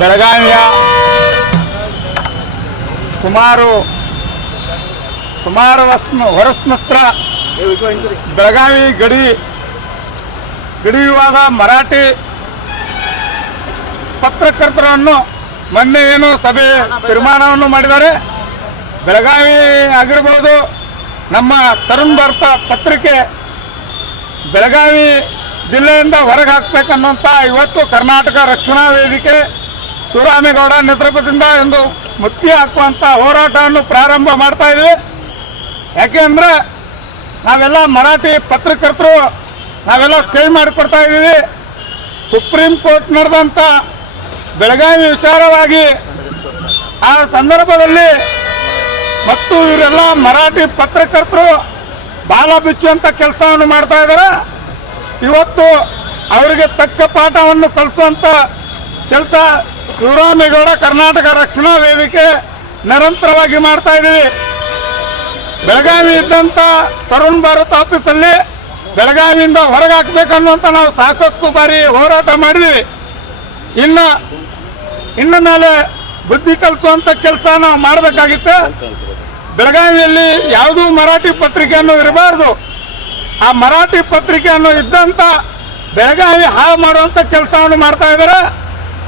ಬೆಳಗಾವಿಯ ಸುಮಾರು ವರ್ಷನತ್ರ ಬೆಳಗಾವಿ ಗಡಿಯುವಾಗ ಮರಾಠಿ ಪತ್ರಕರ್ತರನ್ನು ಮೊನ್ನೆ ಏನು ಸಭೆ ತೀರ್ಮಾನವನ್ನು ಮಾಡಿದ್ದಾರೆ. ಬೆಳಗಾವಿ ಆಗಿರ್ಬೋದು, ನಮ್ಮ ತರುಣ್ ಭಾರತ ಪತ್ರಿಕೆ ಬೆಳಗಾವಿ ಜಿಲ್ಲೆಯಿಂದ ಹೊರಗೆ ಹಾಕಬೇಕನ್ನುವಂಥ ಇವತ್ತು ಕರ್ನಾಟಕ ರಕ್ಷಣಾ ವೇದಿಕೆ ಶಿವರಾಮೇಗೌಡ ನೇತೃತ್ವದಿಂದ ಒಂದು ಮುತ್ತಿಗೆ ಹಾಕುವಂಥ ಹೋರಾಟವನ್ನು ಪ್ರಾರಂಭ ಮಾಡ್ತಾ ಇದ್ದೀವಿ. ಯಾಕೆಂದರೆ ನಾವೆಲ್ಲ ಮರಾಠಿ ಪತ್ರಕರ್ತರು ನಾವೆಲ್ಲ ಸಹಿ ಮಾಡಿಕೊಡ್ತಾ ಇದ್ದೀವಿ. ಸುಪ್ರೀಂ ಕೋರ್ಟ್ ನಡೆದಂಥ ಬೆಳಗಾವಿ ವಿಚಾರವಾಗಿ ಆ ಸಂದರ್ಭದಲ್ಲಿ ಮತ್ತು ಇವರೆಲ್ಲ ಮರಾಠಿ ಪತ್ರಕರ್ತರು ಬಾಲ ಬಿಚ್ಚುವಂಥ ಕೆಲಸವನ್ನು ಮಾಡ್ತಾ ಇದ್ದಾರೆ. ಇವತ್ತು ಅವರಿಗೆ ತಕ್ಕ ಪಾಠವನ್ನು ಕಲಿಸುವಂಥ ಕೆಲಸ ಶಿವರಾಮೇಗೌಡ ಕರ್ನಾಟಕ ರಕ್ಷಣಾ ವೇದಿಕೆ ನಿರಂತರವಾಗಿ ಮಾಡ್ತಾ ಇದ್ದೀವಿ. ಬೆಳಗಾವಿ ಇದ್ದಂಥ ತರುಣ್ ಭಾರತ್ ಆಫೀಸಲ್ಲಿ ಬೆಳಗಾವಿಯಿಂದ ಹೊರಗೆ ಹಾಕಬೇಕನ್ನುವಂಥ ನಾವು ಸಾಕಷ್ಟು ಬಾರಿ ಹೋರಾಟ ಮಾಡಿದ್ದೀವಿ. ಇನ್ನು ಮೇಲೆ ಬುದ್ಧಿ ಕಲಿಸುವಂಥ ಕೆಲಸ ನಾವು ಮಾಡಬೇಕಾಗಿತ್ತು. ಬೆಳಗಾವಿಯಲ್ಲಿ ಯಾವುದೂ ಮರಾಠಿ ಪತ್ರಿಕೆಯನ್ನು ಇರಬಾರ್ದು. ಆ ಮರಾಠಿ ಪತ್ರಿಕೆಯನ್ನು ಇದ್ದಂಥ ಬೆಳಗಾವಿ ಹಾಳು ಮಾಡುವಂಥ ಕೆಲಸವನ್ನು ಮಾಡ್ತಾ ಇದ್ದಾರೆ.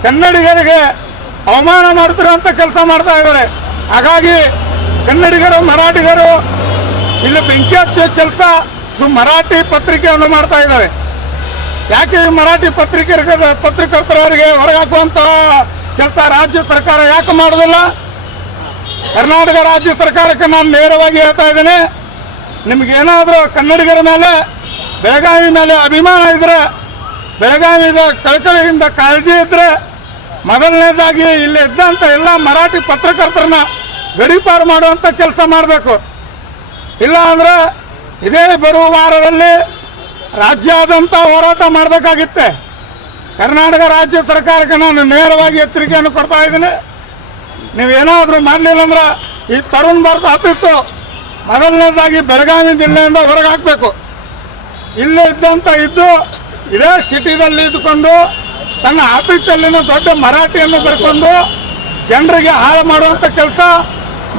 ಕನ್ನಡಿಗರಿಗೆ ಅವಮಾನ ಮಾಡ್ತಿರುವಂಥ ಕೆಲಸ ಮಾಡ್ತಾ ಇದ್ದಾರೆ. ಹಾಗಾಗಿ ಕನ್ನಡಿಗರು ಮರಾಠಿಗರು ಇಲ್ಲಿ ಬೆಂಕಿ ಹಚ್ಚೋ ಕೆಲಸ ಮರಾಠಿ ಪತ್ರಿಕೆಯನ್ನು ಮಾಡ್ತಾ ಇದ್ದಾರೆ. ಯಾಕೆ ಈ ಮರಾಠಿ ಪತ್ರಕರ್ತರವರಿಗೆ ಹೊರಗೆ ಹಾಕುವಂಥ ಕೆಲಸ ರಾಜ್ಯ ಸರ್ಕಾರ ಯಾಕೆ ಮಾಡೋದಿಲ್ಲ? ಕರ್ನಾಟಕ ರಾಜ್ಯ ಸರ್ಕಾರಕ್ಕೆ ನಾನು ನೇರವಾಗಿ ಹೇಳ್ತಾ ಇದ್ದೇನೆ, ನಿಮಗೇನಾದರೂ ಕನ್ನಡಿಗರ ಮೇಲೆ ಬೆಳಗಾವಿ ಮೇಲೆ ಅಭಿಮಾನ ಇದ್ದರೆ, ಬೆಳಗಾವಿದ ಕಳಕಳಿಯಿಂದ ಕಾಳಜಿ ಇದ್ದರೆ, ಮೊದಲನೇದಾಗಿ ಇಲ್ಲಿ ಇದ್ದಂಥ ಎಲ್ಲ ಮರಾಠಿ ಪತ್ರಕರ್ತರನ್ನ ಗಡೀಪಾರು ಮಾಡುವಂಥ ಕೆಲಸ ಮಾಡಬೇಕು. ಇಲ್ಲ ಅಂದರೆ ಇದೇ ಬರುವ ವಾರದಲ್ಲಿ ರಾಜ್ಯಾದ್ಯಂತ ಹೋರಾಟ ಮಾಡಬೇಕಾಗಿತ್ತೆ. ಕರ್ನಾಟಕ ರಾಜ್ಯ ಸರ್ಕಾರಕ್ಕೆ ನಾನು ನೇರವಾಗಿ ಎಚ್ಚರಿಕೆಯನ್ನು ಕೊಡ್ತಾ ಇದ್ದೀನಿ. ನೀವೇನಾದರೂ ಮಾಡಲಿಲ್ಲ ಅಂದ್ರೆ ಈ ತರುಣ್ ಭಾರತ್ ಆಫೀಸು ಮೊದಲನೇದಾಗಿ ಬೆಳಗಾವಿ ಜಿಲ್ಲೆಯಿಂದ ಹೊರಗೆ ಹಾಕಬೇಕು. ಇಲ್ಲೇ ಇದ್ದು ಇದೇ ಸಿಟಿದಲ್ಲಿ ಇದ್ದುಕೊಂಡು ತನ್ನ ಆಫೀಸಲ್ಲಿನ ದೊಡ್ಡ ಮರಾಠಿಯನ್ನು ಬರ್ಕೊಂಡು ಜನರಿಗೆ ಹಾಳು ಮಾಡುವಂಥ ಕೆಲಸ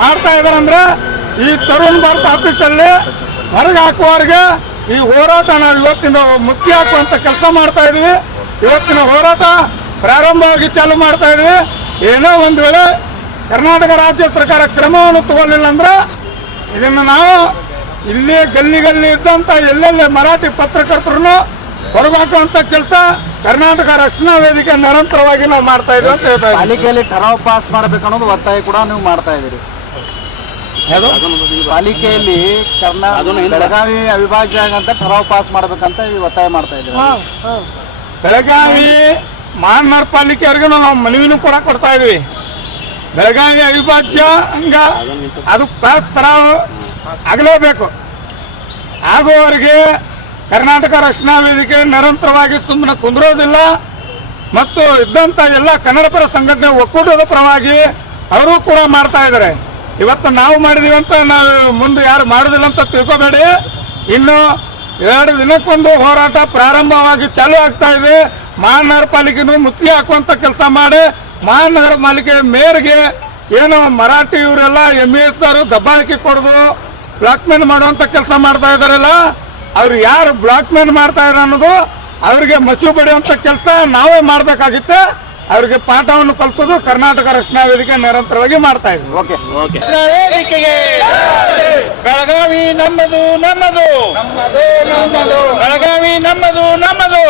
ಮಾಡ್ತಾ ಇದ್ದಾರೆ. ಅಂದರೆ ಈ ತರುಣ್ ಭಾರತ್ ಆಫೀಸಲ್ಲಿ ಹೊರಗೆ ಹಾಕುವವರಿಗೆ ಈ ಹೋರಾಟ ನಾವು ಇವತ್ತಿನ ಮುತ್ತಿಗೆ ಹಾಕುವಂಥ ಕೆಲಸ ಮಾಡ್ತಾ ಇದ್ವಿ. ಇವತ್ತಿನ ಹೋರಾಟ ಪ್ರಾರಂಭವಾಗಿ ಚಾಲು ಮಾಡ್ತಾ ಇದ್ವಿ. ಏನೋ ಒಂದು ವೇಳೆ ಕರ್ನಾಟಕ ರಾಜ್ಯ ಸರ್ಕಾರ ಕ್ರಮವನ್ನು ತಗೊಳ್ಳಿಲ್ಲ ಅಂದ್ರೆ ಇದನ್ನು ನಾವು ಇಲ್ಲಿ ಗಲ್ಲಿ ಇದ್ದಂಥ ಎಲ್ಲೆಲ್ಲಿ ಮರಾಠಿ ಪತ್ರಕರ್ತರನ್ನು ಹೊರಗೆ ಹಾಕುವಂಥ ಕೆಲಸ ಕರ್ನಾಟಕ ರಕ್ಷಣಾ ವೇದಿಕೆ ನಿರಂತರವಾಗಿ ನಾವು ಮಾಡ್ತಾ ಇದ್ವಿ ಅಂತ ಹೇಳ್ತಾ ಇದ್ದೀವಿ. ಪಾಲಿಕೆಯಲ್ಲಿ ಠರಾವ್ ಪಾಸ್ ಮಾಡಬೇಕು ಅನ್ನೋದು ಒತ್ತಾಯ ಕೂಡ ನೀವು ಮಾಡ್ತಾ ಇದ್ದೀರಿ. ಪಾಲಿಕೆಯಲ್ಲಿ ಬೆಳಗಾವಿ ಅವಿಭಾಜ್ಯ ಅಂತ ಠರಾವ್ ಪಾಸ್ ಮಾಡ್ಬೇಕಂತ ಒತ್ತಾಯ ಮಾಡ್ತಾ ಇದ್ದೀವಿ. ಬೆಳಗಾವಿ ಮಹಾನಗರ ಪಾಲಿಕೆಯವರೆಗೂ ನಾವು ಮನವಿನೂ ಕೂಡ ಕೊಡ್ತಾ ಇದ್ವಿ. ಬೆಳಗಾವಿ ಅವಿಭಾಜ್ಯ ಹಂಗ ಅದು ಪಾಸ್ ಠರಾವ್ ಆಗಲೇಬೇಕು. ಆಗುವವರೆಗೆ ಕರ್ನಾಟಕ ರಕ್ಷಣಾ ವೇದಿಕೆ ನಿರಂತರವಾಗಿ ಸುಮ್ಮನೆ ಕುಂದ್ರೋದಿಲ್ಲ. ಮತ್ತು ಇದ್ದಂಥ ಎಲ್ಲ ಕನ್ನಡಪರ ಸಂಘಟನೆ ಒಕ್ಕೂಟದ ಪರವಾಗಿ ಅವರು ಕೂಡ ಮಾಡ್ತಾ ಇದ್ದಾರೆ. ಇವತ್ತು ನಾವು ಮಾಡಿದೀವಿ ಅಂತ ನಾವು ಮುಂದೆ ಯಾರು ಮಾಡೋದಿಲ್ಲ ಅಂತ ತಿಳ್ಕೊಬೇಡಿ. ಇನ್ನು 2 ದಿನಕ್ಕೊಂದು ಹೋರಾಟ ಪ್ರಾರಂಭವಾಗಿ ಚಾಲೂ ಆಗ್ತಾ ಇದೆ. ಮಹಾನಗರ ಪಾಲಿಕೆನೂ ಮುತ್ತಿಗೆ ಹಾಕುವಂಥ ಕೆಲಸ ಮಾಡಿ ಮಹಾನಗರ ಪಾಲಿಕೆ ಮೇಯರ್ಗೆ ಏನು ಮರಾಠಿ ಇವರೆಲ್ಲ MESದವರು ದಬ್ಬಾಳಿಕೆ ಕೊಡೋದು ಬ್ಲಾಕ್ ಮೇಲ್ ಮಾಡುವಂಥ ಕೆಲಸ ಮಾಡ್ತಾ ಇದ್ದಾರಲ್ಲ, ಅವ್ರು ಯಾರು ಬ್ಲಾಕ್ ಮೇಲ್ ಮಾಡ್ತಾ ಇದ್ದಾರೆ ಅನ್ನೋದು ಅವ್ರಿಗೆ ಮಸಿ ಬಡಿಯುವಂಥ ಕೆಲಸ ನಾವೇ ಮಾಡಬೇಕಾಗಿತ್ತೆ. ಅವರಿಗೆ ಪಾಠವನ್ನು ಕಲಿಸೋದು ಕರ್ನಾಟಕ ರಕ್ಷಣಾ ವೇದಿಕೆ ನಿರಂತರವಾಗಿ ಮಾಡ್ತಾ ಇದ್ವಿ. ಬೆಳಗಾವಿ ನಮ್ಮದು ನಮ್ಮದು ಬೆಳಗಾವಿ ನಮ್ಮದು ನಮ್ಮದು.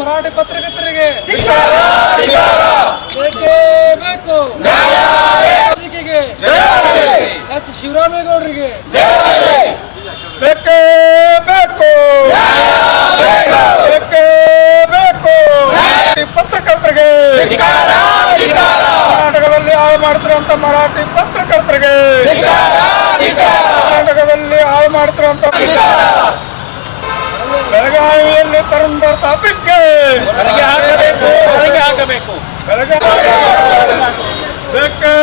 ಮರಾಠಿ ಪತ್ರಕರ್ತರಿಗೆ ಬೇಕು. ಶಿವರಾಮೇಗೌಡರಿಗೆ ಬೇಕೇ ಬೇಕು. ಪತ್ರಕರ್ತರಿಗೆ ಕರ್ನಾಟಕದಲ್ಲಿ ಹಾಳು ಮಾಡ್ತಿರುವಂತ ಮರಾಠಿ ಪತ್ರಕರ್ತರಿಗೆ ಕರ್ನಾಟಕದಲ್ಲಿ ಹಾಳು ಮಾಡ್ತಿರುವಂತ ಬೆಳಗಾವಿಯಲ್ಲಿ ತರುಣ್ ಭಾರತ್ ಆಫೀಸ್ಗೆ ಹಾಕಬೇಕು. ಬೇಕೇ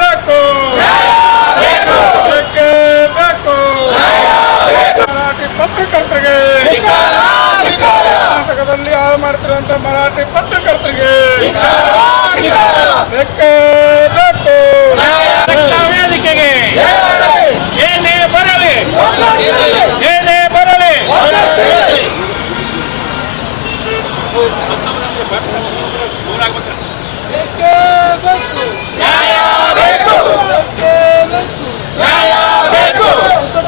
ಬೇಕು. ಮಾಡ್ತಿರುವಂತ ಮರಾಠಿ ಪತ್ರಕರ್ತರಿಗೆ ಬೇಕೇ ಬೇಕು. ವೇದಿಕೆಗೆ ಏನೇ ಬರಲಿ ಏನೇ ಬರಲಿ ಬೇಕೇ ಬೇಕು ನ್ಯಾಯ ಬೇಕು ಬೇಕೇ ಬೇಕು ನ್ಯಾಯ ಬೇಕು ಉತ್ತರ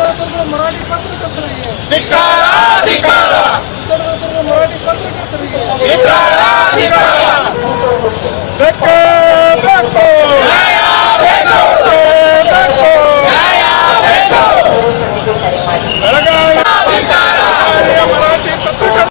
ಮರಾಠಿ ಪತ್ರಕರ್ತರಿಗೆ ಧಿಕ್ಕಾರ ಧಿಕ್ಕಾರ